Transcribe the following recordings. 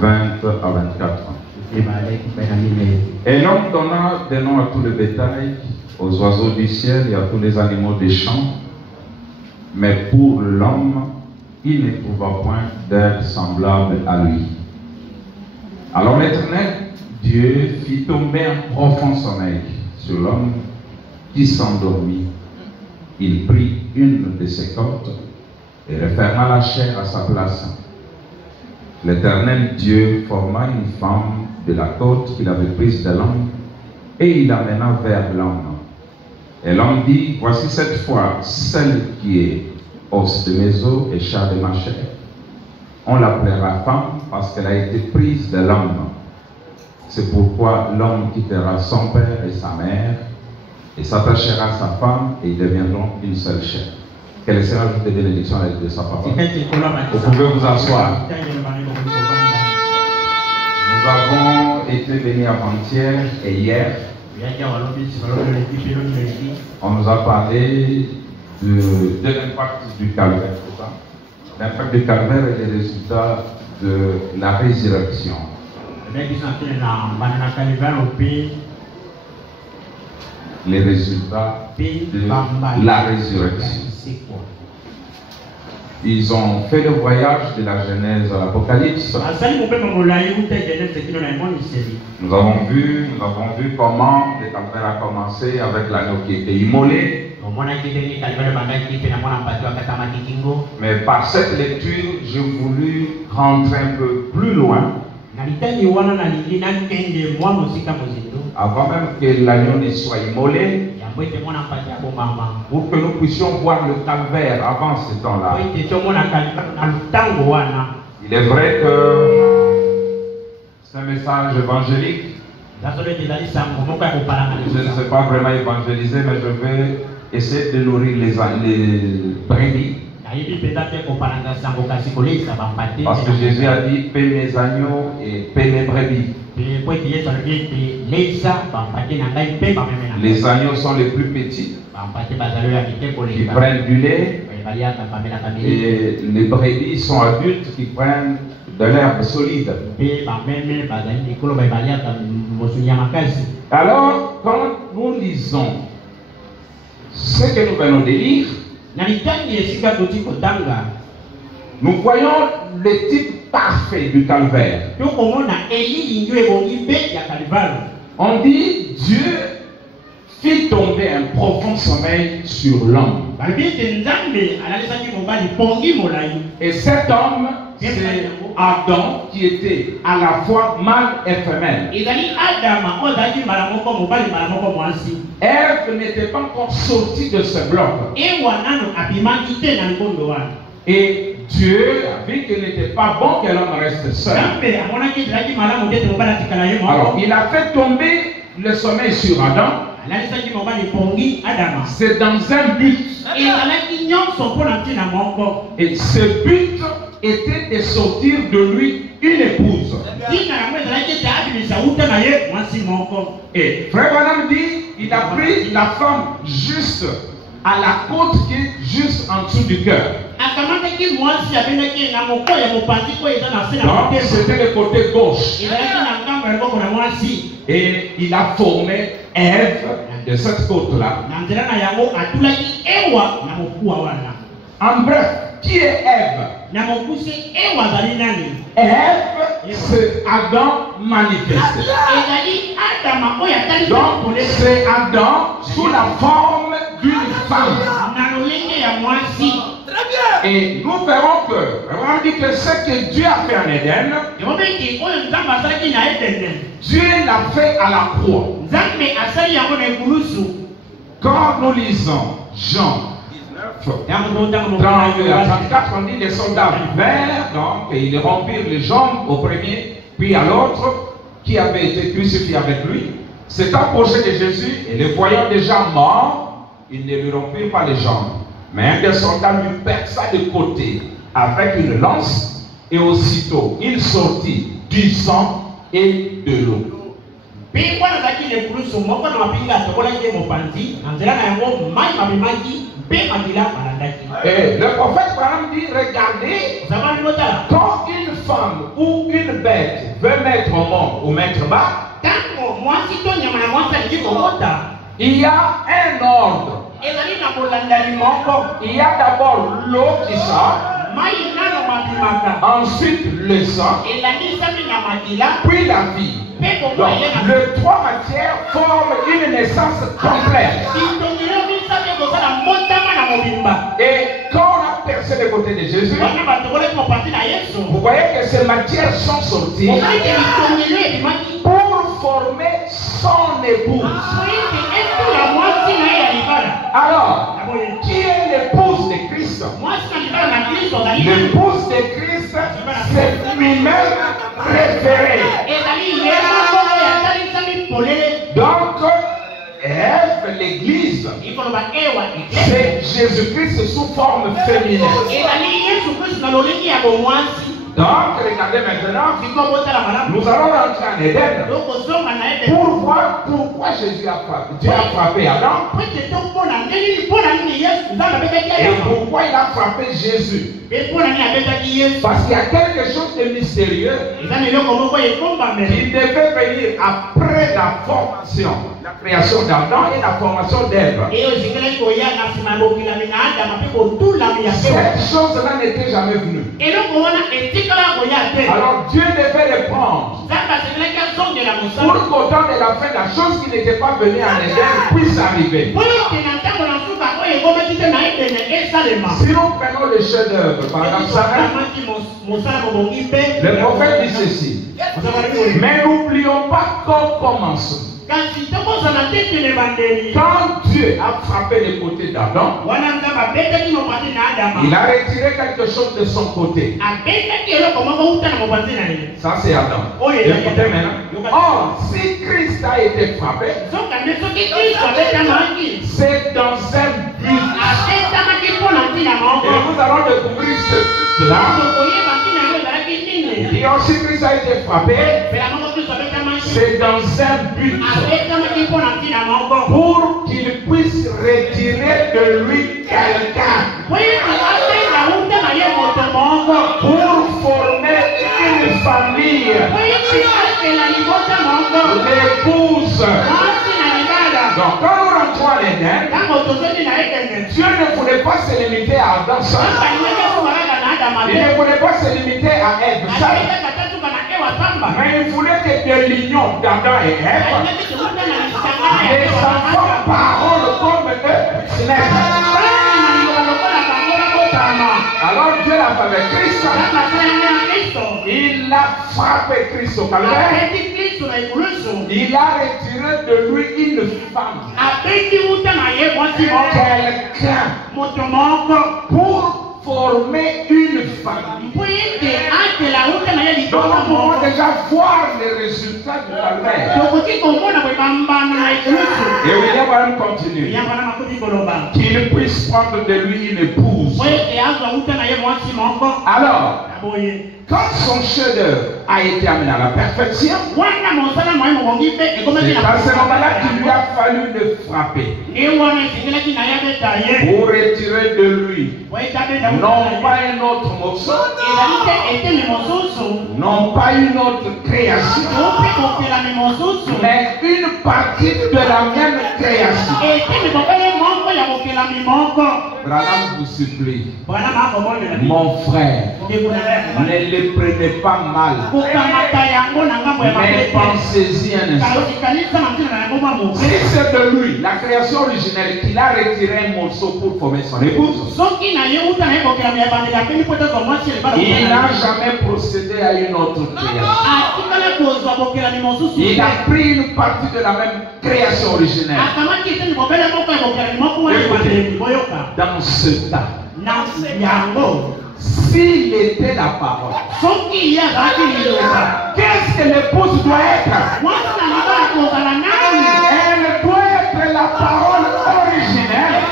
20 à 24 ans. Et l'homme donna des noms à tout le bétail, aux oiseaux du ciel et à tous les animaux des champs. Mais pour l'homme, il ne trouva point d'aide semblable à lui. Alors l'Éternel Dieu fit tomber un profond sommeil sur l'homme qui s'endormit. Il prit une de ses côtes et referma la chair à sa place. L'Éternel Dieu forma une femme de la côte qu'il avait prise de l'homme et il l'amena vers l'homme. Et l'homme dit, voici cette fois celle qui est os de mes os et chair de ma chair. On l'appellera femme parce qu'elle a été prise de l'homme. C'est pourquoi l'homme quittera son père et sa mère et s'attachera à sa femme et ils deviendront une seule chair. Quelle sera la bénédiction de sa parole? Vous pouvez vous asseoir. Nous avons été bénis avant-hier et hier. On nous a parlé de l'impact du calvaire. L'impact du calvaire est le résultat de la résurrection. Les résultats de la résurrection. Ils ont fait le voyage de la Genèse à l'Apocalypse. Nous avons vu comment le calvaire a commencé avec l'agneau qui était immolé. Mais par cette lecture, j'ai voulu rentrer un peu plus loin. Avant même que l'agneau ne soit immolé, pour que nous puissions voir le calvaire avant ce temps-là. Il est vrai que c'est un message évangélique. Je ne sais pas vraiment évangéliser, mais je vais essayer de nourrir les brebis. Parce que Jésus a dit, paix mes agneaux et paix mes brebis. Les agneaux sont les plus petits, qui prennent du lait, et les brebis sont adultes qui prennent de l'herbe solide. Alors, quand nous lisons ce que nous venons de lire, nous voyons le type parfait du calvaire. On dit Dieu fit tomber un profond sommeil sur l'homme. Et cet homme, c'est Adam qui était à la fois mâle et femelle. Ève n'était pas encore sortie de ce bloc. Et Dieu a vu qu'il n'était pas bon que l'homme reste seul. Alors il a fait tomber le sommeil sur Adam. C'est dans un but. Et ce but était de sortir de lui une épouse. Et Frère Branham dit, il a pris la femme juste à la côte qui est juste en dessous du cœur. Donc c'était le côté gauche. Et il a formé Ève de cette côte-là. En bref, qui est Ève? Ève, c'est Adam manifesté. Donc, c'est Adam sous la forme d'une femme. Et nous verrons on dit que ce que Dieu a fait en Éden, Dieu l'a fait à la croix. Quand nous lisons Jean 19, 32 à 34, on dit les soldats vivèrent, donc, et ils rompirent les jambes au premier, puis à l'autre, qui avait été crucifié avec lui, s'est approché de Jésus, et le voyant déjà mort, ils ne lui rompirent pas les jambes. Mais un des soldats lui perça de côté avec une lance, et aussitôt il sortit du sang et de l'eau. Et le prophète Branham dit, regardez, quand une femme ou une bête veut mettre au monde ou mettre bas, il y a un ordre. Il y a d'abord l'eau qui sort, ensuite le sang, puis la vie. Donc, les trois matières forment une naissance complète. Et quand on a percé le côté de Jésus, vous voyez que ces matières sont sorties pour former son épouse. Alors, qui est l'épouse de Christ? L'épouse de Christ, c'est lui-même préféré. Donc, Ève, l'église, c'est Jésus-Christ sous forme féminine. Donc, regardez maintenant, nous allons rentrer en Éden pour voir pourquoi Jésus a frappé. Dieu a frappé Adam. Et pourquoi il a frappé Jésus? Parce qu'il y a quelque chose de mystérieux qui devait venir après la formation, la création d'Adam et la formation d'Ève. Cette chose-là n'était jamais venue. Alors Dieu devait le prendre pour qu'au temps de la fin, la chose qui n'était pas venue en Éden puisse arriver. Si nous prenons le chef-d'œuvre, par exemple, le prophète dit ceci. Mais n'oublions pas qu'on commence. Quand Dieu a frappé les côtés d'Adam, il a retiré quelque chose de son côté. Ça c'est Adam. Écoutez maintenant. Or, si Christ a été frappé, c'est dans un but. Et nous allons découvrir cela. Et aussi Christ a été frappé, c'est dans un but pour qu'il puisse retirer de lui quelqu'un pour former une famille, l'épouse. Donc quand nous rentrons à l'Éden, Dieu ne voulait pas se limiter à Adam seul. Il ne voulait pas se limiter à Ève seule. Mais il voulait que de l'union d'Adam et Ève, les enfants parlent comme eux naissent. Alors Dieu l'a fait avec Christ. Il a frappé Christ au calvaire. Il a retiré de lui une femme. Quelqu'un pour former une famille. Donc nous pouvons déjà voir les résultats du calvaire. Et William Branham continue. Qu'il puisse prendre de lui une épouse. Alors, quand son chef-d'œuvre a été amené à la perfection, c'est à ce moment-là qu'il lui a fallu le frapper pour retirer de lui non pas un autre morceau, non pas une autre création, mais une partie de la même création. Branham vous supplie, mon frère, ne les prenez pas mal, mais pensez-y un instant. Si c'est de lui, la création originelle, qu'il a retiré un morceau pour former son épouse, il n'a jamais procédé à une autre création. Il a pris une partie de la même création originelle. Écoutez, dans ce temps, s'il était la parole, qu'est-ce que l'épouse doit être? Elle doit être la parole originelle.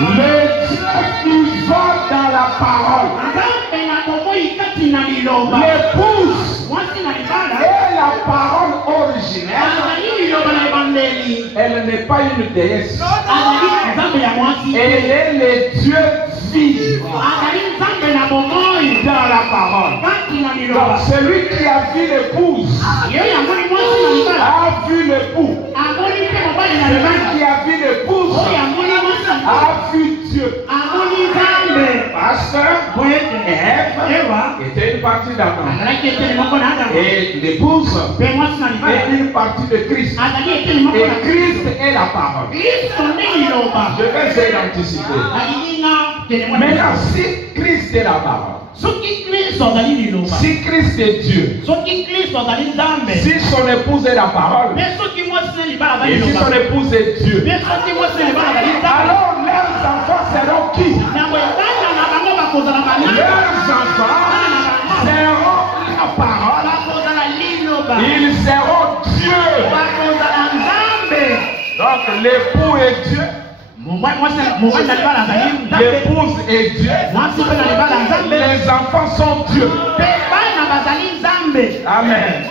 Le Dieu nous va dans la parole. L'épouse est la parole originelle. Elle n'est pas une déesse. Elle est le Dieu vivant dans la parole. Donc celui qui a vu l'épouse a vu l'époux. Celui qui a vu l'épouse a vu Dieu. Parce que Ève était une partie d'Adam. Et l'épouse est une partie de Christ. Et Christ est la parole. Je vais essayer d'anticiper. Maintenant, si Christ est la parole, si Christ est Dieu, si son épouse est la parole, et si son épouse est Dieu, alors leurs enfants seront qui? Leurs enfants seront la parole. Ils seront Dieu. Donc l'époux est Dieu. L'épouse est Dieu. Les enfants sont Dieu. Amen.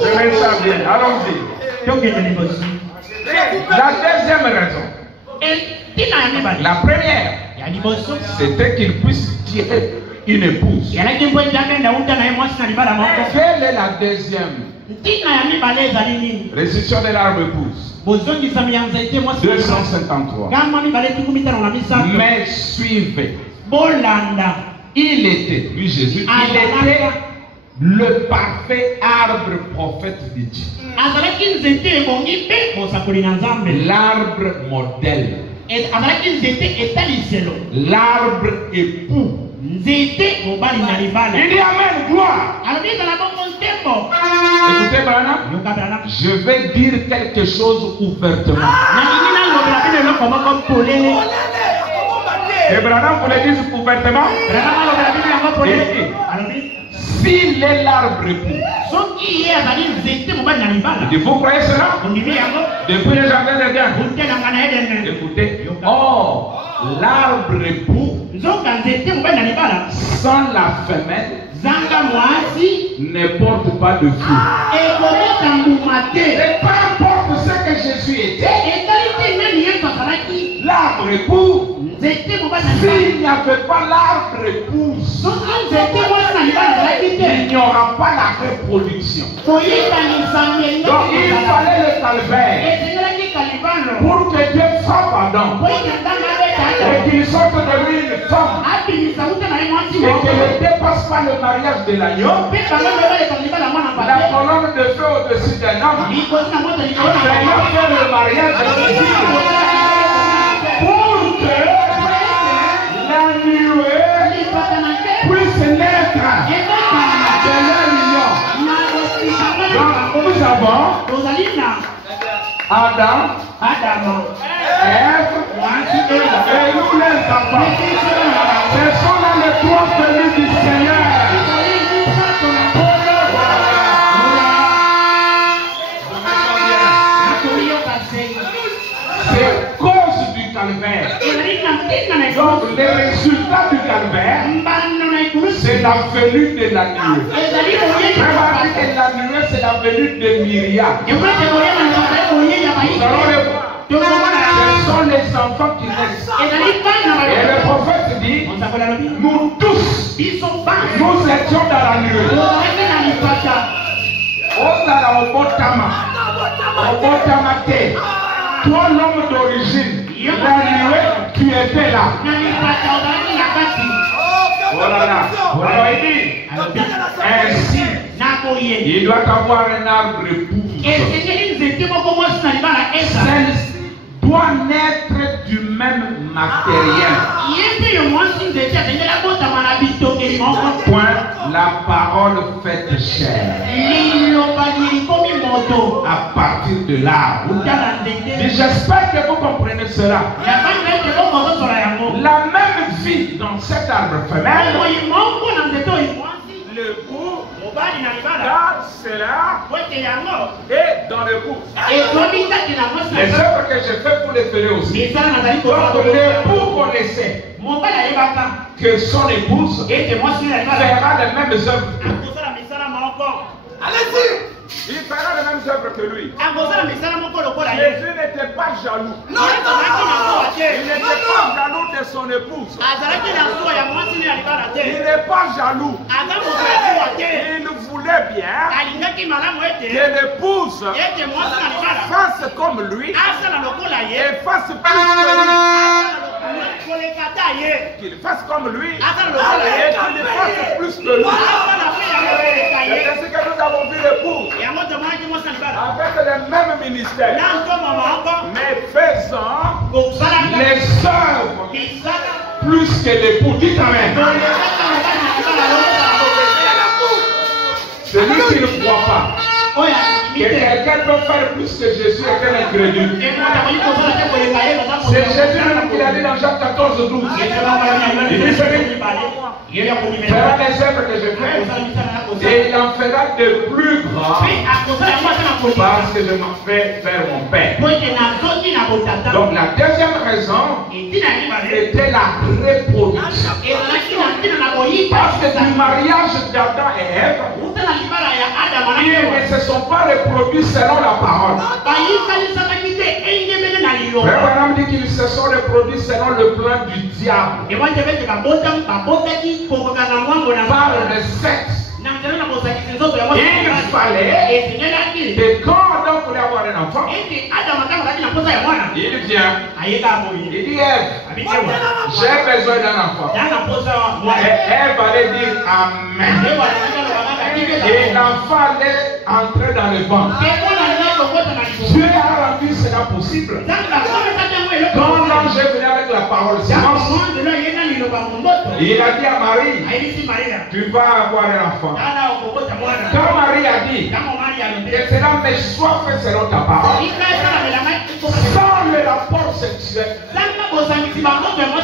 Je vais ça bien. Allons-y. La deuxième raison. La première, c'était qu'il puisse tirer une épouse. Quelle est la deuxième? Restitution de l'arbre épouse. 253. Mais suivez. Il était, lui Jésus, il était le parfait arbre prophète de Dieu. L'arbre modèle. L'arbre époux. Il dit amen, gloire. Écoutez, Branham, je vais dire quelque chose ouvertement. Et Branham vous le dit ouvertement. S'il est l'arbre époux, vous croyez cela? Depuis le jardin de Dieu. Écoutez, or, l'arbre époux, sans la femelle, ne porte pas de fruit. Et peu importe ce que Jésus était, l'arbre époux, s'il n'y avait pas l'arbre épouse, il n'y aura pas la reproduction. Donc il fallait le calvaire pour que Dieu frappe Adam et qu'il sorte de lui une femme et qu'elle ne dépasse pas le mariage de l'agneau. La colonne de feu au-dessus d'un homme ayant fait le mariage de Jésus pour que la nuée puisse naître de leur union. Donc nous avons Adam, Ève et nous les enfants. Ce sont là les trois familles du Seigneur. C'est cause du calvaire. Donc les résultats du calvaire, c'est la venue de la nuée. Préparez que la nuée, c'est la venue de Myriam. Ce sont les enfants qui naissent. Et le prophète dit, nous tous, nous étions dans la nuée. Toi l'homme d'origine, la nuée, tu étais là. Voilà. Alors il dit, ainsi, il doit avoir un arbre époux. Celle-ci doit naître du même matériel. Point, la parole faite chair. À partir de l'arbre. J'espère que vous comprenez cela. La même vie dans cet arbre femelle. Le bout, dans cela, et dans le bout. Les œuvres que je fais pour les faire aussi. Donc l'époux connaissait que son épouse fera les mêmes œuvres. Allez-y! Il fera les mêmes œuvres que lui. Jésus n'était pas jaloux. Non, Il n'était pas jaloux de son épouse. Il n'est pas jaloux. Il voulait bien que l'épouse fasse comme lui et fasse plus que lui. Qu'il fasse comme lui et qu'il fasse plus que lui. C'est ainsi que nous avons vu l'épouse avec le même ministère, mais faisant les œuvres plus que l'époux. Dites amen. Celui qui ne croit pas que quelqu'un peut faire plus que Jésus est un incrédule. C'est Jésus qui l'a dit dans Jacques 14, 12. Il dit celui fera les œuvres que je fais et il en fera de plus grands parce que je m'en fais vers mon Père. Donc la deuxième raison était la reproduction. Parce que du mariage d'Adam et Ève, ils ne se sont pas reproduits selon la parole. Frère Branham dit qu'ils se sont reproduits selon le plan du diable. Par le sexe. Il fallait que quand Adam voulait avoir un enfant, il vient, il dit Ève, j'ai besoin d'un enfant. Et Ève allait dire Amen. Et l'enfant allait entrer dans le ventre. Dieu a rendu cela possible. Quand l'ange est venu avec la parole, il a dit à Marie, tu vas avoir un enfant. Quand Marie a dit, et cela me soit fait selon ta parole, sans le rapport sexuel,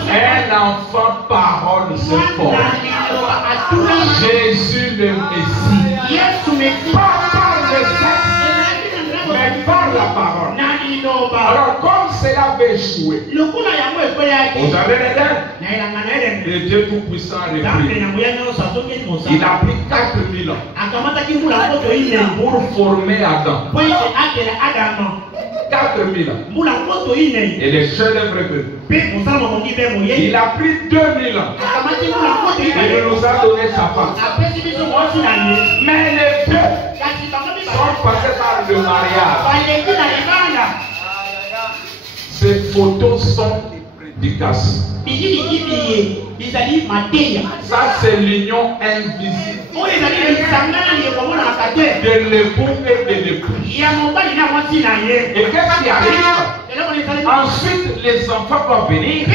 un enfant parole se forme. Jésus le Messie. Pas par le sexe, mais par la parole. Alors comme cela avait échoué, vous avez l'Éden, le Dieu Tout-Puissant a repris. Il a pris 4000 ans pour former Adam. 4000 ans. Et les chefs-d'œuvre de il a pris 2000 ans. Et il nous a donné sa femme. Mais les deux sont passés par le mariage. Ces photos sont des prédications. Ça, c'est l'union invisible de l'époux et de l'épouse. Et qu'est-ce qui arrive? Ensuite, les enfants doivent venir.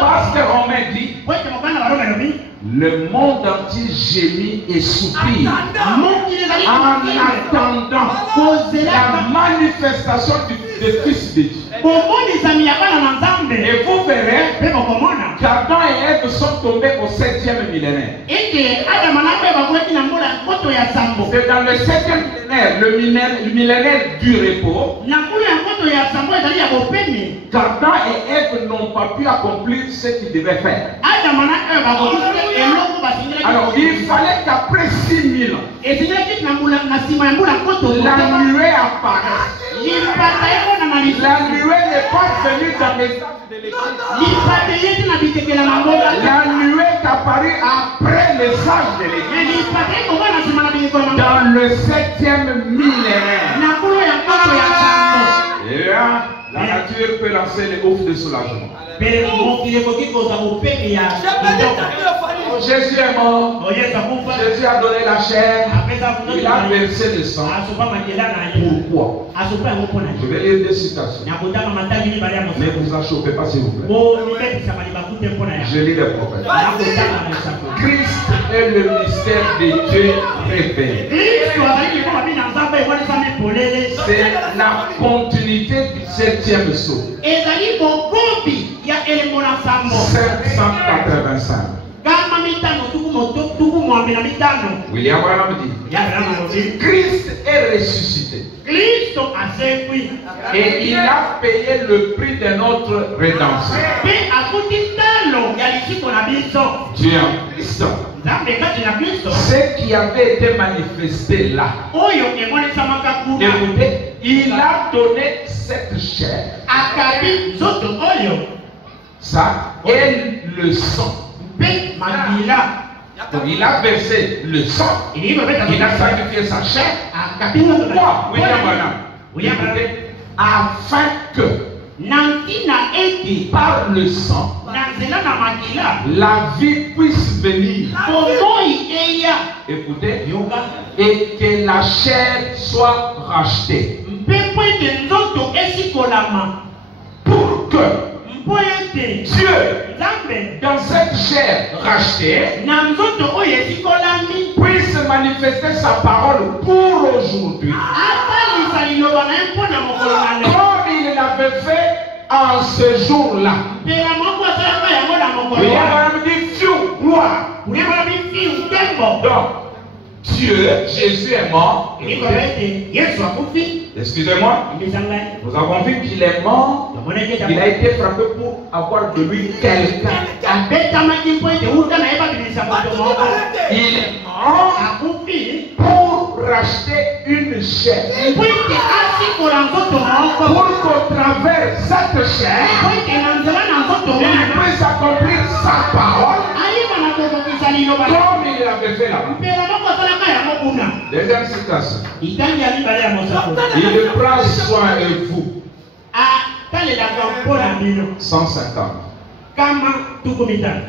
Parce que Romain dit le monde entier gémit et soupire en attendant la manifestation du Fils de Dieu. Et vous verrez qu'Adam et Ève sont tombés au 7e millénaire. C'est dans le 7e millénaire, le millénaire du repos, qu'Adam et Ève n'ont pas pu accomplir ce qu'ils devaient faire. Alors il fallait qu'après 6000 ans, la nuée apparaisse. La nuée n'est pas venue dans les âges de l'Église. La nuée est apparue après les âges de l'Église. Dans le 7e millénaire. Et là, la nature peut lancer les oufs de soulagement. Jésus est mort. Jésus a donné la chair. Il a versé le sang. Pourquoi? Je vais lire des citations. Ne vous achoppez pas s'il vous plaît. Je lis les prophètes. Christ est le mystère de Dieu révélé. C'est la continuité du 7e saut. 785. William Branham dit Christ est ressuscité. Et il a payé le prix de notre rédemption. Dieu en Christ ce qui avait été manifesté là. Écoutez, il a donné cette chair. Ça est le sang. Donc, il a versé le sang. Il a sacrifié sa chair. Pourquoi, William Branham? Écoutez, afin que par le sang, la vie puisse venir. Écoutez, et que la chair soit rachetée. Pour que Dieu, dans cette chair rachetée, puisse manifester sa parole pour aujourd'hui. Comme il l'avait fait en ce jour-là. Il a dit gloire. Donc, Dieu, Jésus est mort. Excusez-moi, nous avons vu qu'il est mort. Il a été frappé pour avoir de lui quelqu'un. Il est mort pour racheter une chair. Pour qu'au travers cette chair, il puisse accomplir sa parole comme il l'avait fait là. Deuxième citation. Il prend soin de vous. 150.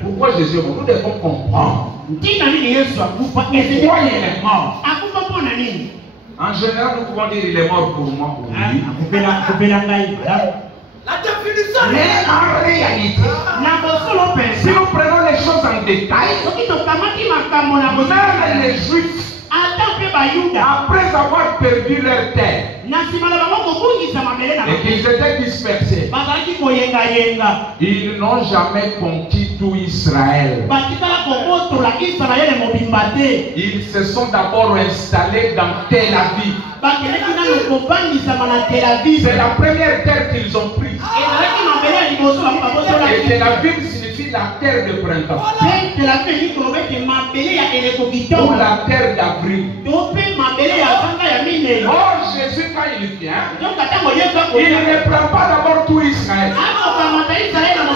Pourquoi Jésus, nous devons comprendre pourquoi il est mort. En général, nous pouvons dire il est mort pour moi. Oui. Mais en réalité, si nous prenons les choses en détail, même les Juifs, après avoir perdu leur terre et qu'ils étaient dispersés, ils n'ont jamais conquis tout Israël. Ils se sont d'abord installés dans Tel Aviv. C'est la première terre qu'ils ont prise. Et Tel Aviv signifie la terre de printemps. Ou la terre d'avril. Oh, Jésus, quand il vient, il ne prend pas d'abord tout Israël.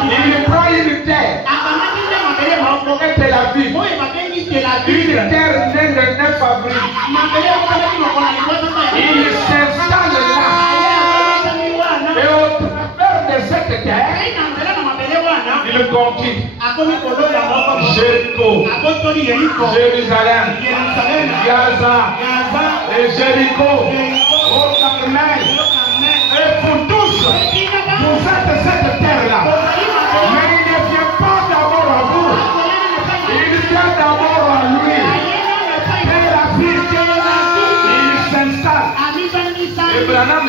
Il prend une terre. Et Tel Aviv. Une terre née le 9 avril. Il s'installe là. Et au travers de cette terre, il conquit Jéricho, Jérusalem, Gaza et Jéricho, au Carmel. Et pour tous, vous êtes cette terre-là. Mais il ne vient pas d'abord à vous. Il vient d'abord à lui. Et la vie, il s'installe. Et Branham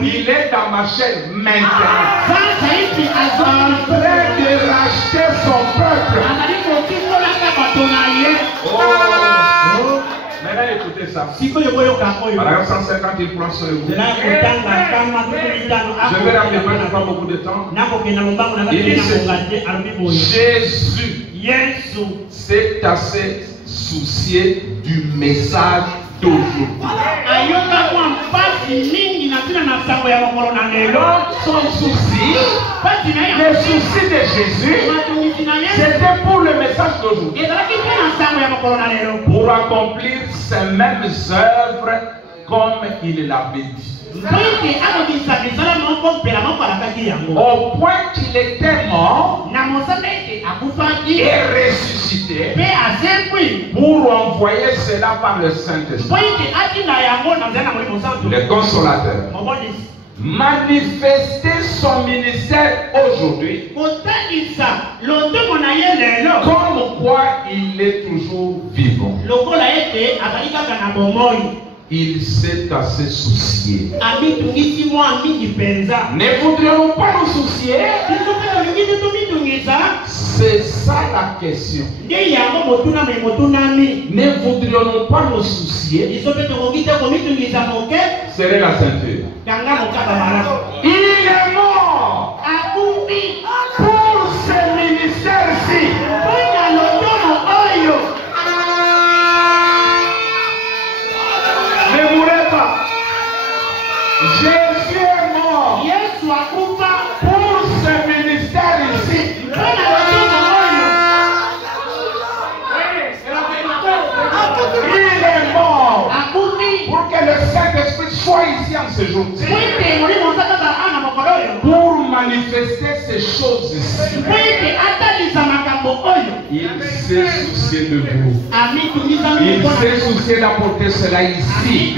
dit, il est dans ma chair maintenant. En train de racheter son peuple. Oh. Maintenant écoutez ça. Paragraphe 150, il prend sur vous. Je vais rappeler, je n'ai pas beaucoup de temps. Il dit Jésus s'est assez soucié du message d'aujourd'hui. Son souci, le souci de Jésus, c'était pour le message d'aujourd'hui. Pour accomplir ces mêmes œuvres comme il l'avait dit. Au point qu'il était mort et ressuscité pour envoyer cela par le Saint-Esprit. Le consolateur. Manifester son ministère aujourd'hui comme quoi il est toujours vivant. Il s'est assez soucié. Ne voudrions pas nous soucier? C'est ça la question. Ne voudrions pas nous soucier? Serait la ceinture. Il est mort pour ce ministère-ci. ici en ce jour-ci pour manifester ces choses-ci. Il s'est soucié de vous. Il s'est soucié d'apporter cela ici.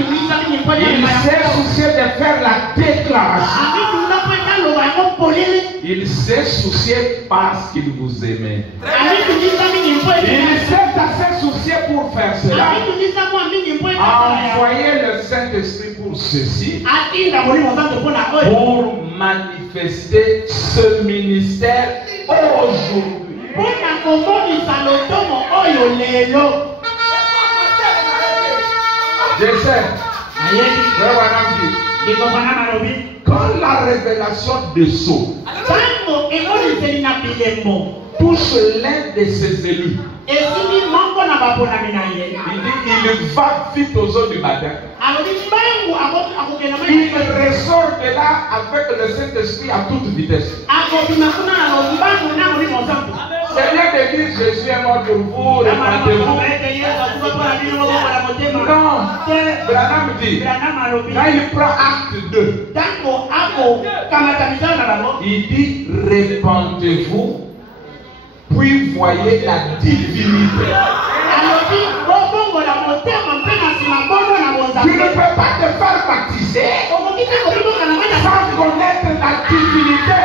Il s'est soucié de faire la déclaration. Il s'est soucié parce qu'il vous aimait. Il s'est assez soucié pour faire cela. Envoyez le Saint-Esprit pour ceci. Pour manifester ce ministère aujourd'hui. Je sais. Quand la révélation de Sceaux touche l'un de ses élus, il va vite aux eaux du matin. Il ressort de là avec le Saint-Esprit à toute vitesse. C'est bien de dire Jésus est mort pour vous, répandez-vous. Non, Branham dit, quand il prend acte 2, il dit répandez-vous, puis voyez la divinité. Tu ne peux pas te faire baptiser sans connaître la divinité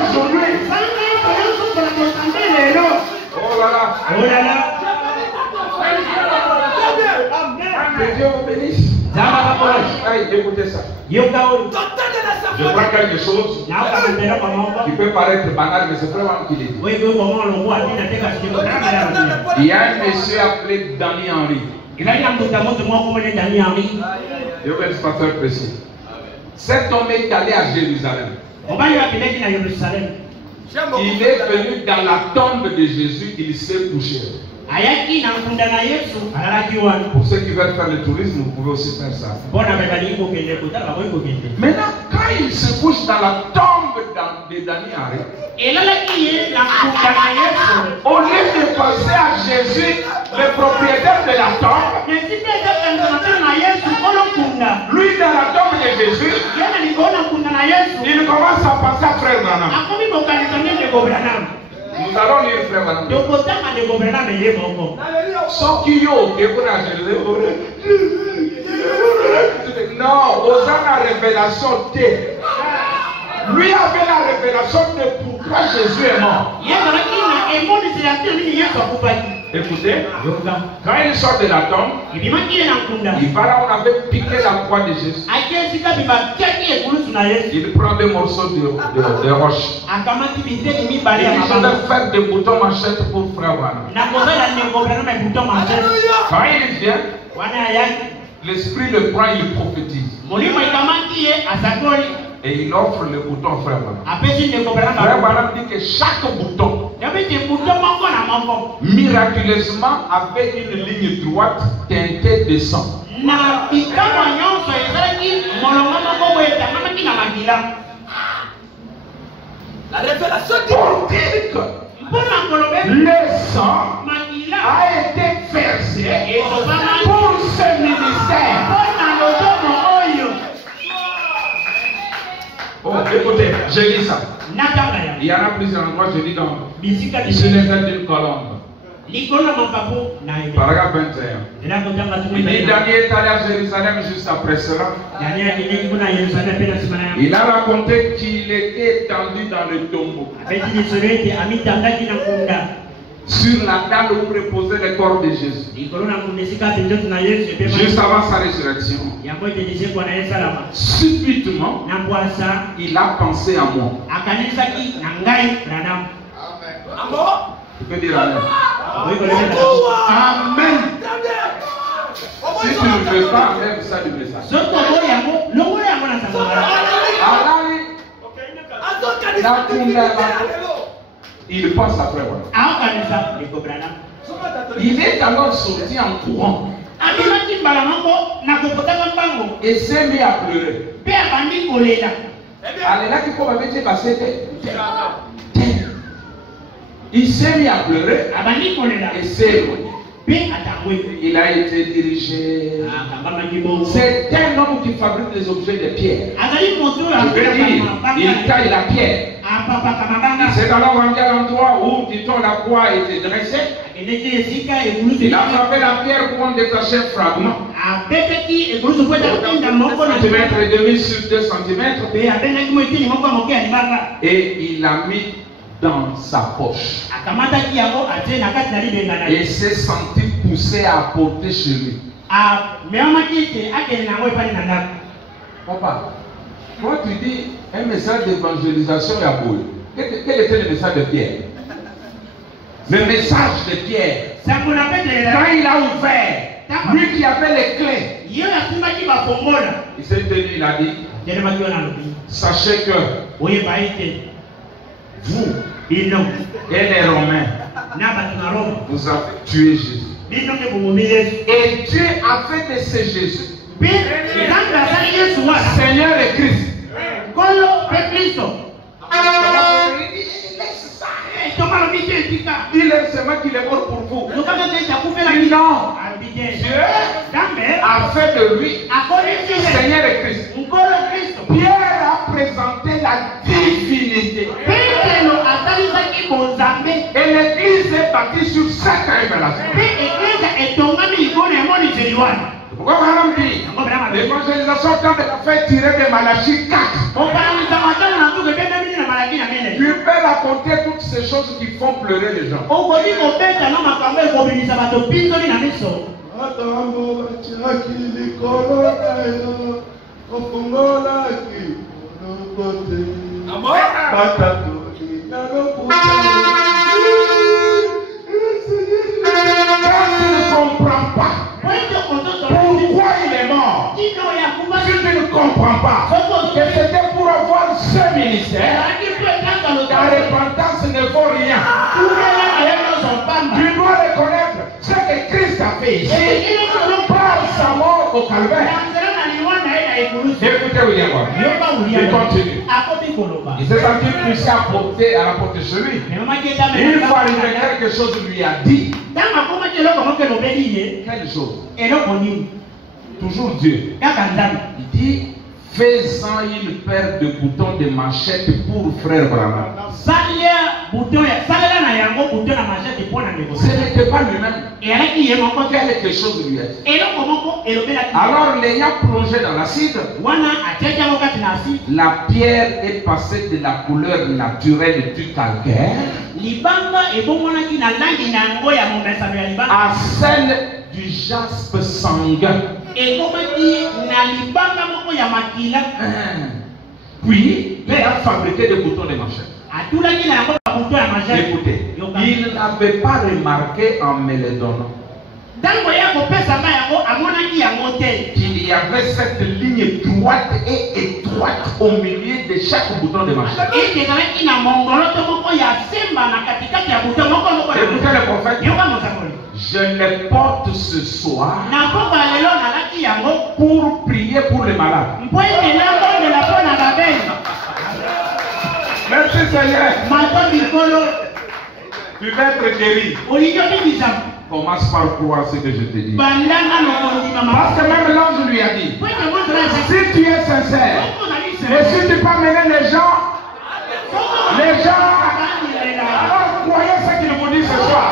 aujourd'hui. Oh là là. Oh là là. Que Dieu vous bénisse. Écoutez ça. Je crois quelque chose qui peut paraître banal, mais c'est vraiment qu'il est dit. Il y a un monsieur appelé Danny Henry. Je vais être pasteur précis. Cet homme est allé à Jérusalem. Il est venu dans la tombe de Jésus, il s'est couché. Pour ceux qui veulent faire le tourisme, vous pouvez aussi faire ça. Maintenant, quand il se couche dans la tombe de Danny Henry, au lieu de penser à Jésus, le propriétaire de la tombe, lui dans la tombe de Jésus, il commence à penser à Frère Branham. Nous allons lire Frère Branham. Non, Hosanna révélation T. Lui avait la révélation de pourquoi Jésus est mort. Écoutez, quand il sort de la tombe, il va là où on avait piqué la croix de Jésus. Il prend des morceaux de roche. Il dit, je vais faire des boutons manchettes pour Frère Branham. Quand il vient, l'esprit le prend, il prophétise. Et il offre le bouton à Frère Branham. Frère Branham dit que chaque bouton, miraculeusement, avait une ligne droite teintée de sang. La révélation pour dire que le sang a été versé pour ce ministère. Oh, écoutez, je lis ça. Il y en a plusieurs endroits, je lis dans sur les ailes d'une colombe. Paragraphe 21. Il dit, Daniel est allé à Jérusalem juste après cela. Il a raconté qu'il était étendu dans le tombeau, sur la dalle où reposait le corps de Jésus, juste avant sa résurrection. Subitement, il a pensé à moi. Tu peux dire Amen. Amen. Si tu ne veux pas, lève ça du message. Il pense après moi. Il est alors sorti en courant et s'est mis à pleurer. Il s'est mis à pleurer et s'est éloigné. Il a été dirigé. C'est un homme qui fabrique des objets de pierre. Je veux dire, il taille la pierre. C'est dans l'endroit où, dit-on, la croix était dressée. Il a frappé la pierre pour en détacher un fragment. 1,5 cm sur 2 cm. Et il l'a mis dans sa poche. Et s'est senti poussé à apporter chez lui. Papa, quand tu dis un message d'évangélisation, quel était le message de Pierre? Le message de Pierre, quand il a ouvert, lui qui avait les clés, il s'est tenu, il a dit, sachez que vous et les Romains, vous avez tué Jésus. Et Dieu a fait de ce Jésus Seigneur et Christ. Il est seulement qu'il est mort pour vous. Non. Dieu a fait de lui Seigneur et Christ. Pierre a présenté la divinité. Et l'église est bâtie sur cette révélation. Pourquoi madame dit l'évangélisation quand elle a fait tirer de Malachie 4. Tu peux raconter toutes ces choses qui font pleurer les gens. Tu ne comprends pas pourquoi il est mort. Si tu ne comprends pas que c'était pour avoir ce ministère, la repentance ne vaut rien. Tu dois reconnaître ce que Christ a fait ici par sa mort au calvaire. Écoutez William, il continue. Il s'est senti poussé à la porter chez lui. Une fois arrivé, quelque chose lui a dit. Quelle chose? Toujours Dieu. Il dit, fais-en une paire de boutons de machette pour frère Branham. Ce n'était pas lui-même. Quelque chose lui a dit. Alors l'ayant plongé dans l'acide, la pierre est passée de la couleur naturelle du calcaire à celle du jaspe sanguin. Puis il a fabriqué des boutons de machette. Écoutez, il n'avait pas remarqué en me les donnant qu'il y avait cette ligne droite et étroite au milieu de chaque bouton de machette. Écoutez le prophète. Je les porte ce soir pour prier pour les malades. Merci Seigneur. Tu vas être guéri. Commence par croire ce que je te dis. Parce que même l'ange lui a dit, si tu es sincère, et si tu peux amener les gens, alors croyez ce qu'il vous dit ce soir.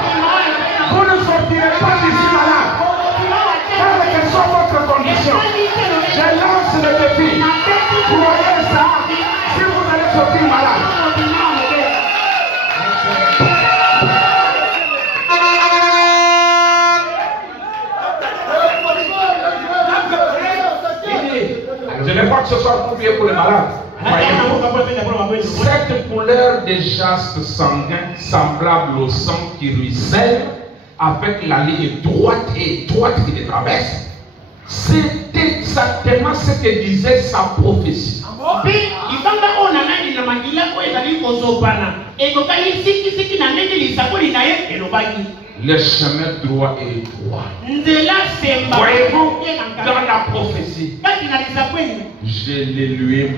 Vous ne sortirez pas d'ici malade. Quelle que soit votre condition, je lance le défi. Croyez ça, si vous allez sortir malade. Je ne veux pas que ce soit pour prier pour les malades. Cette couleur de jaspe sanguin semblable au sang qui ruisselle avec la ligne droite et étroite qui les traverse, c'était exactement ce que disait sa prophétie. Le chemin droit et étroit. Voyez-vous, dans la prophétie, je l'ai lu.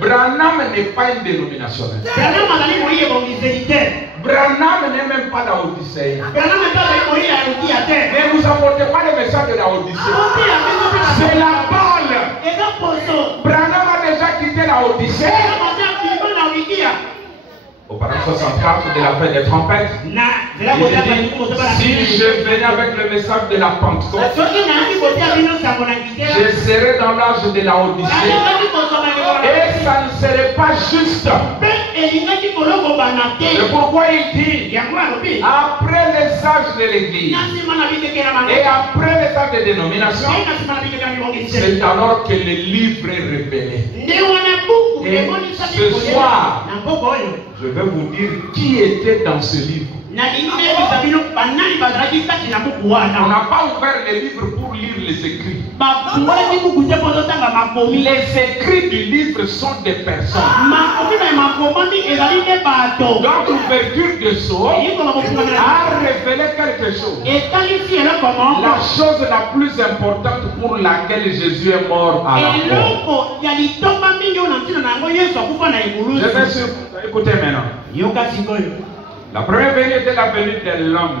Branham n'est pas une dénomination. Branham n'est même pas dans l'Odyssée. Branham est pas dans l'Odyssée. Ne vous apportez pas le message de la Odyssée. C'est la balle. Branham a déjà quitté la Odyssée. Au paragraphe 64 de la fête des trompettes, il dit, si je venais avec le message de la Pentecôte, je serais dans l'âge de la Odyssée. Et ça ne serait pas juste. C'est pourquoi il dit, après les âges de l'Église et après les âges de dénomination, c'est alors que le livre est révélé. Et ce soir, je vais vous dire qui était dans ce livre. On n'a pas ouvert les livres pour lire les écrits. Les écrits du livre sont des personnes. Donc l'ouverture de sceau a révélé quelque chose. La chose la plus importante pour laquelle Jésus est mort à la croix. Je vais sur écoutez maintenant. La première venue était la venue de l'homme.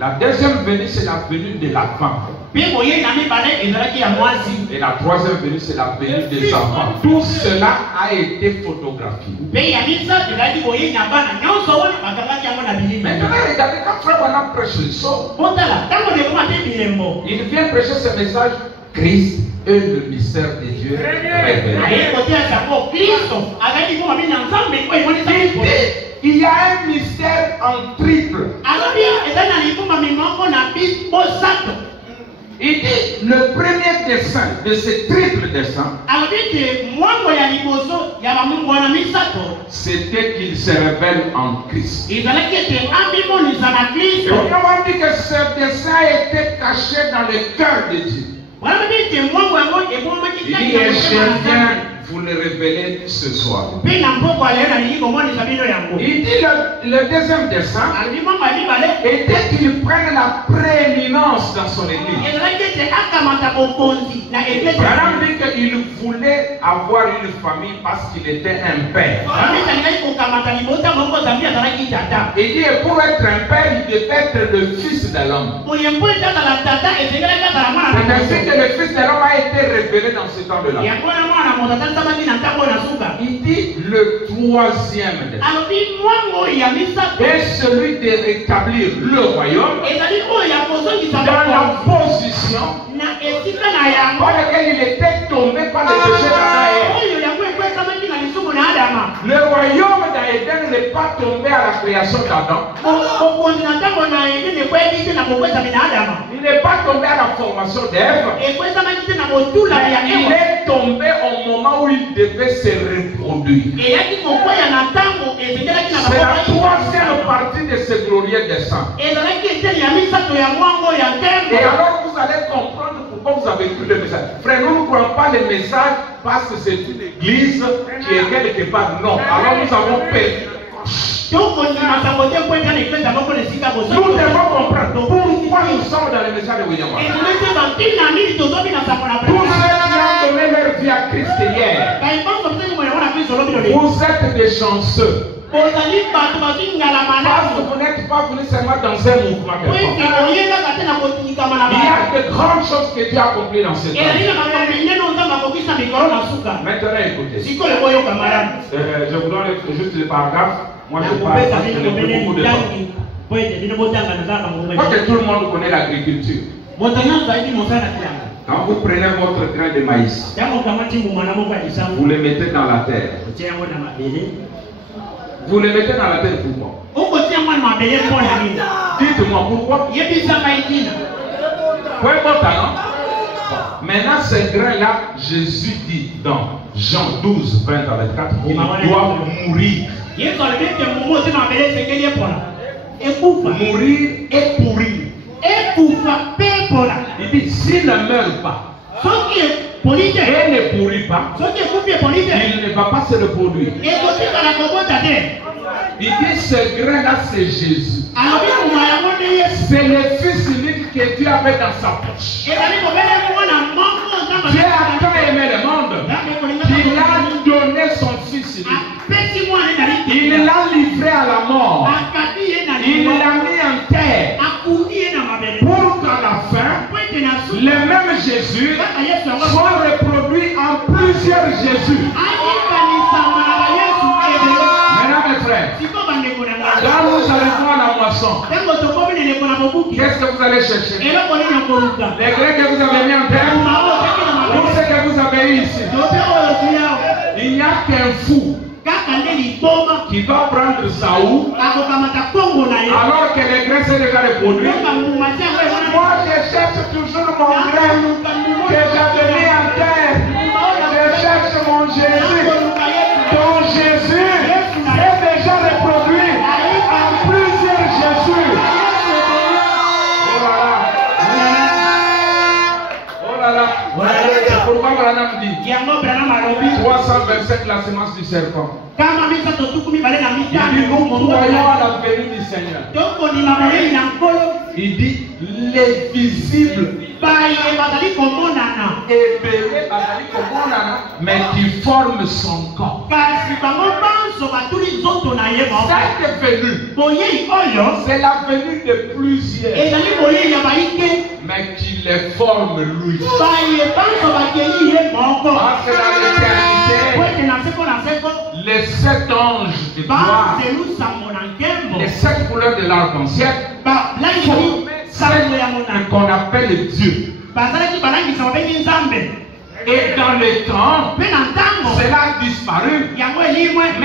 La deuxième venue, c'est la venue de la femme. Et la troisième venue, c'est la venue des enfants. Tout cela a été photographié. Maintenant, regardez, quand Frère Branham prêche le sceau, il vient prêcher ce message. Christ est le mystère de Dieu révélé. Il y a un mystère en triple. Il dit le premier dessein de ce triple dessein, c'était qu'il se révèle en Christ. Et on a dit que ce dessein était caché dans le cœur de Dieu. Il dit, et je viens vous le révéler ce soir. Il dit le deuxième dessein était qu'il prenne la prééminence dans son église. Branham dit qu'il voulait avoir une famille parce qu'il était un père. Il dit, et pour être un père, il devait être le fils de l'homme. C'est ainsi que le fils de l'homme a été révélé dans ce temps-là. Il dit le troisième est celui de rétablir le royaume dans la position par laquelle il était tombé par le péché d'Adam. Le royaume d'Éden n'est pas tombé à la création d'Adam. Il n'est pas tombé à la formation d'Ève. Il est tombé au moment où il devait se reproduire. C'est la troisième partie de ce glorieux dessein. Et alors vous allez comprendre pourquoi vous avez cru le message. Frère, nous ne croyons pas le message parce que c'est une église qui est quelque part. Non. Alors nous avons perdu. Nous devons comprendre pourquoi nous sommes dans le message de William Branham. Tous ceux qui ont donné leur vie à Christ hier, vous êtes des chanceux. Parce que vous n'êtes pas venu seulement dans un mouvement quelconque. Il y a de grandes choses que Dieu a accomplies dans ce temps. Maintenant écoutez. Je vous donne juste le paragraphe. Moi je parle parce que je n'ai beaucoup de temps. Parce que tout le monde connaît l'agriculture. Quand vous prenez votre grain de maïs, vous le mettez dans la terre. Vous le mettez dans la terre pourquoi? Dites-moi pourquoi? Pour un bon talent. Maintenant, ce grain-là, Jésus dit dans Jean 12, 20 à 24, qu'il doit mourir. Mourir et pourrir. Il dit, s'il ne meurt pas, et ne pourrit pas, il ne va pas se reproduire. Il dit ce grain-là, c'est Jésus. C'est le Fils unique que Dieu avait dans sa poche. Dieu a tant aimé le monde qu'il a donné son Fils unique. Jésus. Maintenant mes frères, quand nous arrivons à la moisson, qu'est-ce que vous allez chercher? Les grains que vous avez mis en terre, tout ce que vous avez eu ici. Il n'y a qu'un fou qui doit prendre Saoul alors que les grains sont déjà reproduits. Moi je cherche toujours mon grain que j'avais mis en terre. Je cherche mon Jésus. Ton Jésus est déjà reproduit en plusieurs Jésus. Oh là là. C'est pourquoi Branham dit 327 la semence du serpent. Il dit nous croyons à la venue du Seigneur. Il dit les visibles mais qui forment son corps. Cette venue, c'est la venue de plusieurs, mais qui les forment lui. Parce que dans l'éternité, les 7 anges de gloire, les 7 couleurs de l'arc-en-ciel, qu'on appelle Dieu. Et dans le temps, cela a disparu. Mais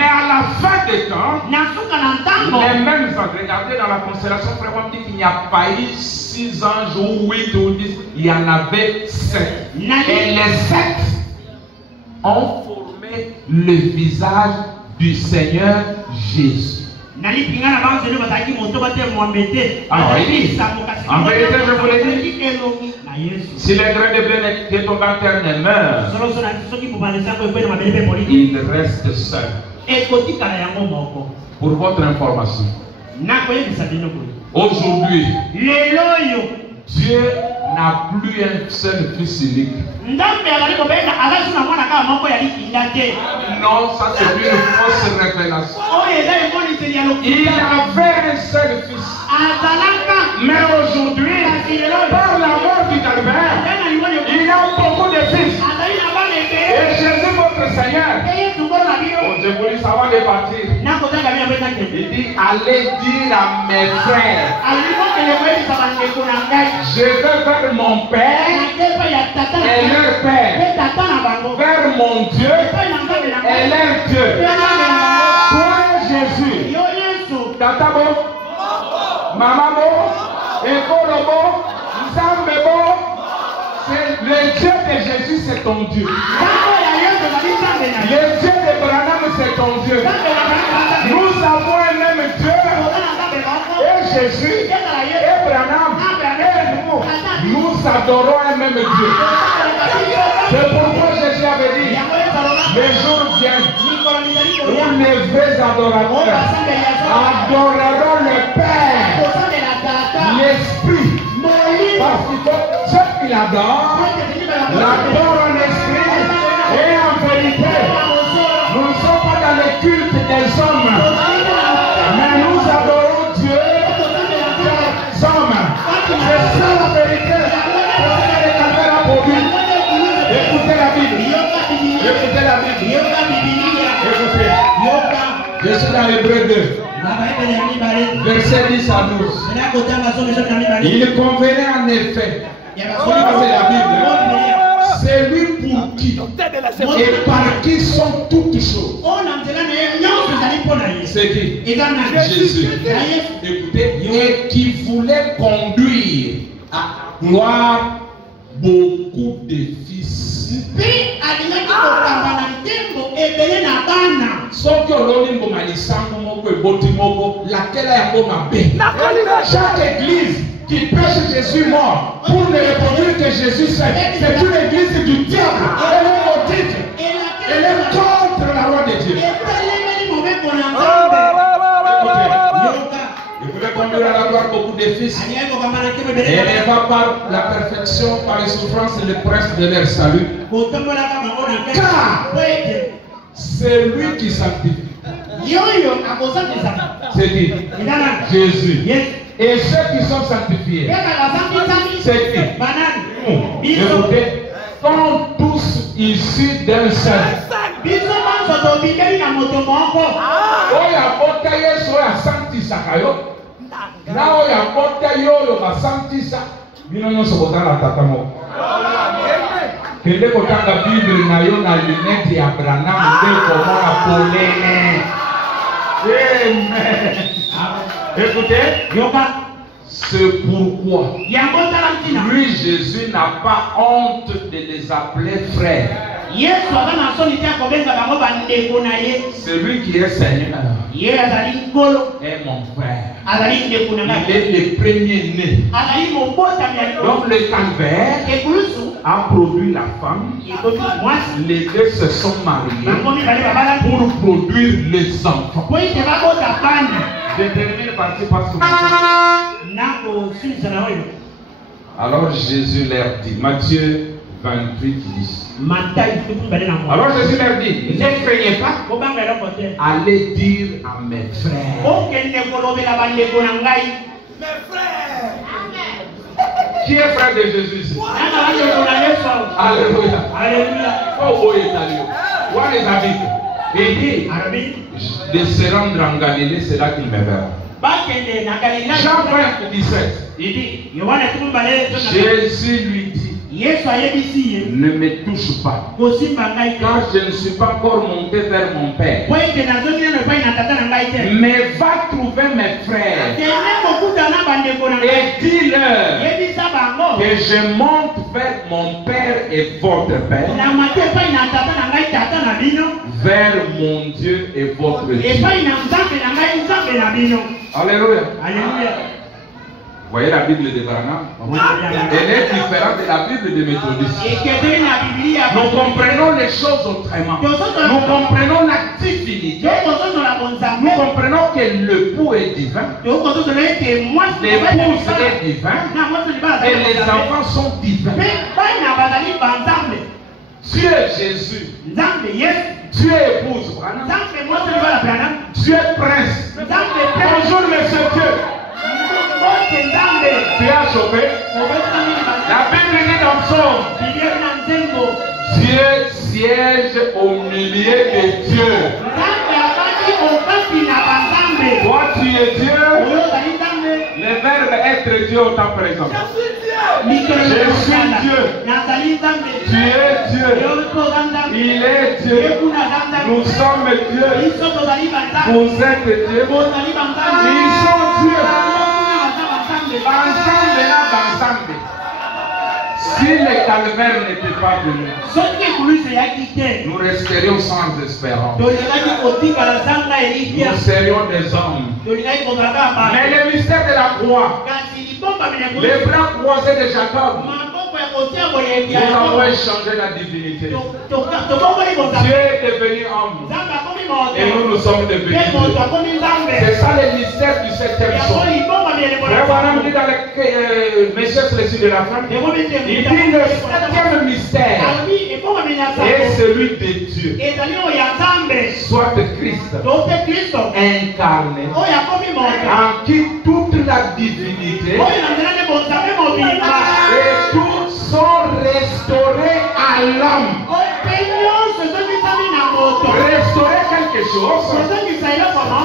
à la fin des temps, les mêmes anges, regardez dans la constellation, vraiment dit qu'il n'y a pas eu 6 anges ou 8 ou 10, il y en avait 7. Et les 7 ont formé le visage du Seigneur Jésus. Alors, en vérité, je vous l'ai dit, si les grains de blé qui tombent en terre ne meurent, il reste seul. Pour votre information, aujourd'hui, Dieu n'a plus un seul fils unique. Non, ça c'est une fausse révélation. Il avait un seul fils. Mais aujourd'hui, par la mort du calvaire, il a beaucoup de fils. Et Jésus, votre Seigneur, je voulais savoir de partir. Il dit, allez dire à mes frères, je vais vers mon Père et leur Père, vers mon Dieu et leur Dieu. Toi, Jésus, Tatabo, Mamabo, Ekolobo, Zambebo, c'est le Dieu de Jésus, c'est ton Dieu. Le Dieu de Branham, c'est ton Dieu. Nous avons un même Dieu. Et Jésus, et Branham, et nous adorons un même Dieu. C'est pourquoi Jésus avait dit, les jours viennent où les vrais adorateurs adoreront le Père, l'Esprit. Parce que ceux qui l'adorent, l'adorent en esprit et en vérité. Nous ne sommes pas dans le culte des hommes, mais nous adorons Dieu des hommes. C'est ça la vérité. Écoutez la Bible. Écoutez la Bible. Écoutez. Je suis dans Hébreu 2. Verset 10 à 12. Il convenait en effet. C'est la Bible. C'est lui pour qui et par qui sont toutes choses. C'est qui? Jésus. Écoutez. Et qui voulait conduire à gloire beaucoup de fils. Chaque église qui prêche Jésus mort pour ne reproduire que Jésus c'est une église du diable. Elle est maudite. Elle est contre la loi de Dieu. Il voulait conduire à la gloire beaucoup de fils. Et elle va par la perfection, par les souffrances et les princes de leur salut. Car c'est lui qui sanctifie. C'est dit Jésus. Et ceux qui sont sanctifiés, c'est qui? Écoutez, sont tous issus d'un seul. oyo abota Yesu oyo asantisaka yo na oyo abota yo oyo basantisa bino nyonso kozala tata moko. Kende kotanga Bible na yo na lunette ya Branham nde komona polene. Amen. Écoutez, c'est pourquoi lui Jésus n'a pas honte de les appeler frères. Celui qui est Seigneur est mon frère. Il est le premier-né. Donc le calvaire a produit la femme. Les deux se sont mariés pour produire les enfants. Je termine par ce passage. Alors Jésus leur dit, Matthieu 28, 10. Alors Jésus leur dit, ne craignez pas, allez dire à mes frères. Mes frères. Qui est frère de Jésus ici? Alléluia. Oh, où est David? Il dit, de se rendre en Galilée, c'est là qu'il me verra. Jean 20, 17. Il dit, Jésus lui dit, ne me touche pas, car je ne suis pas encore monté vers mon Père. Mais va trouver mes frères et dis-leur que je monte vers mon Père et votre Père, vers mon Dieu et votre Dieu. Alléluia. Vous voyez la Bible de Branham? Elle est différente de la Bible de Méthodiste. Nous comprenons les choses autrement. Nous comprenons la divinité. Nous comprenons que l'époux est divin. L'épouse est divin. Et les enfants sont divins. Tu es Jésus. Tu es épouse. Tu es prince. Bonjour, monsieur Dieu. Tu as chopé. La Bible dit dans Psaume, Dieu siège au milieu des dieux. Toi tu es Dieu. Le verbe être Dieu au temps présent. Je suis Dieu. Tu es Dieu. Il est Dieu. Nous sommes Dieu. Vous êtes Dieu. Ils sont Dieu. Ensemble là, ensemble. Si le calvaire n'était pas venu, nous resterions sans espérance. Nous serions des hommes. Mais le mystère de la croix, les bras croisés de Jacob, nous avons échangé la divinité. Dieu est devenu homme. Et nous sommes devenus Dieu. C'est ça le mystère du 7e soir. Frère dit dans le message de la femme, il dit le 7e mystère est celui de Dieu. Soit Christ incarné, en qui toute la divinité et tout sont restaurés à l'homme. Restaurer quelque chose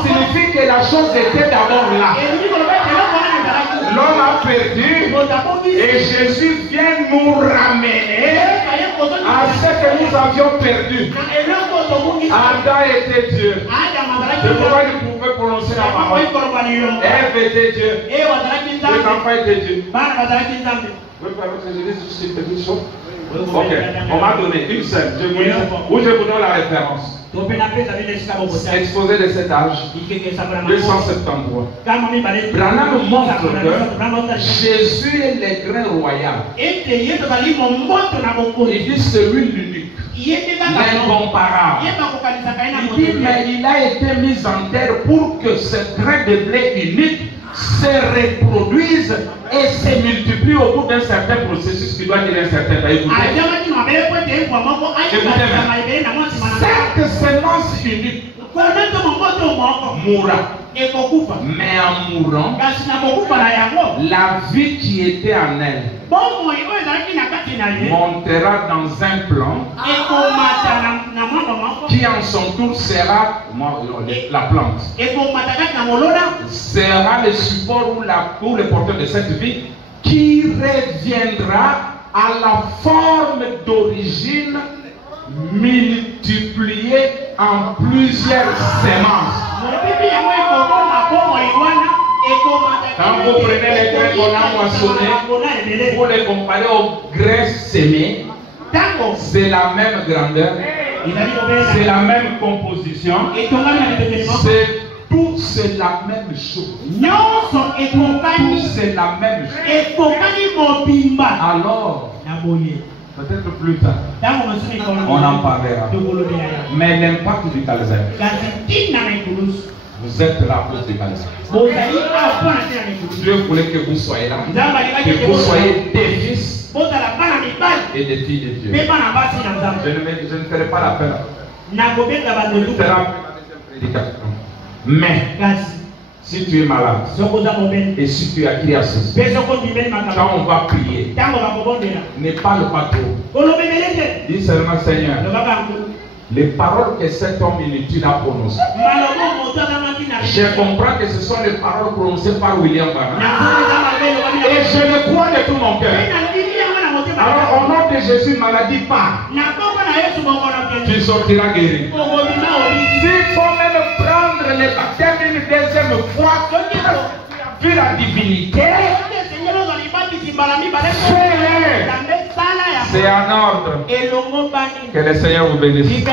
signifie que la chose était d'abord là. L'homme a perdu et Jésus vient nous ramener à ce que nous avions perdu. Adam était Dieu. C'est pourquoi il pouvait prononcer la parole. Ève était Dieu. Les enfants étaient Dieu. Ok, on m'a donné une seule. Où je vous donne la référence. Exposé de cet âge, 273. Branham montre que Jésus est le grain royal. Il dit celui l'unique, l'incomparable. Il dit mais il a été mis en terre pour que ce grain de blé unique se reproduise et se multiplie au bout d'un certain processus qui doit durer un certain temps. Cette semence unique mourra. Mais en mourant, la vie qui était en elle montera dans un plan qui qui en son tour sera la plante, sera le support ou le porteur de cette vie qui reviendra à la forme d'origine multipliée en plusieurs semences. Quand vous prenez les grains qu'on a moissonnés, vous les comparez aux grains semés, c'est la même grandeur, c'est la même composition, c'est la même chose. Tout c'est la même chose. Alors, peut-être plus tard, on en parlera. Mais l'impact du calvaire, vous êtes là pour ce calvaire. Dieu voulait que vous soyez là, que vous soyez des fils et des filles de Dieu. Je ne ferai pas l'appel. Je ferai la prédication. Mais si tu es malade et si tu as crié à ceci, quand on va prier, ne parle pas trop. Dis seulement Seigneur, les paroles que cet homme inutile a prononcées, je comprends que ce sont les paroles prononcées par William Branham. Et je le crois de tout mon cœur. Alors au nom de Jésus, maladie part. Tu sortiras guéri. S'il faut même prendre les baptêmes une deuxième fois, vu la divinité, c'est en ordre. Que le Seigneur vous bénisse.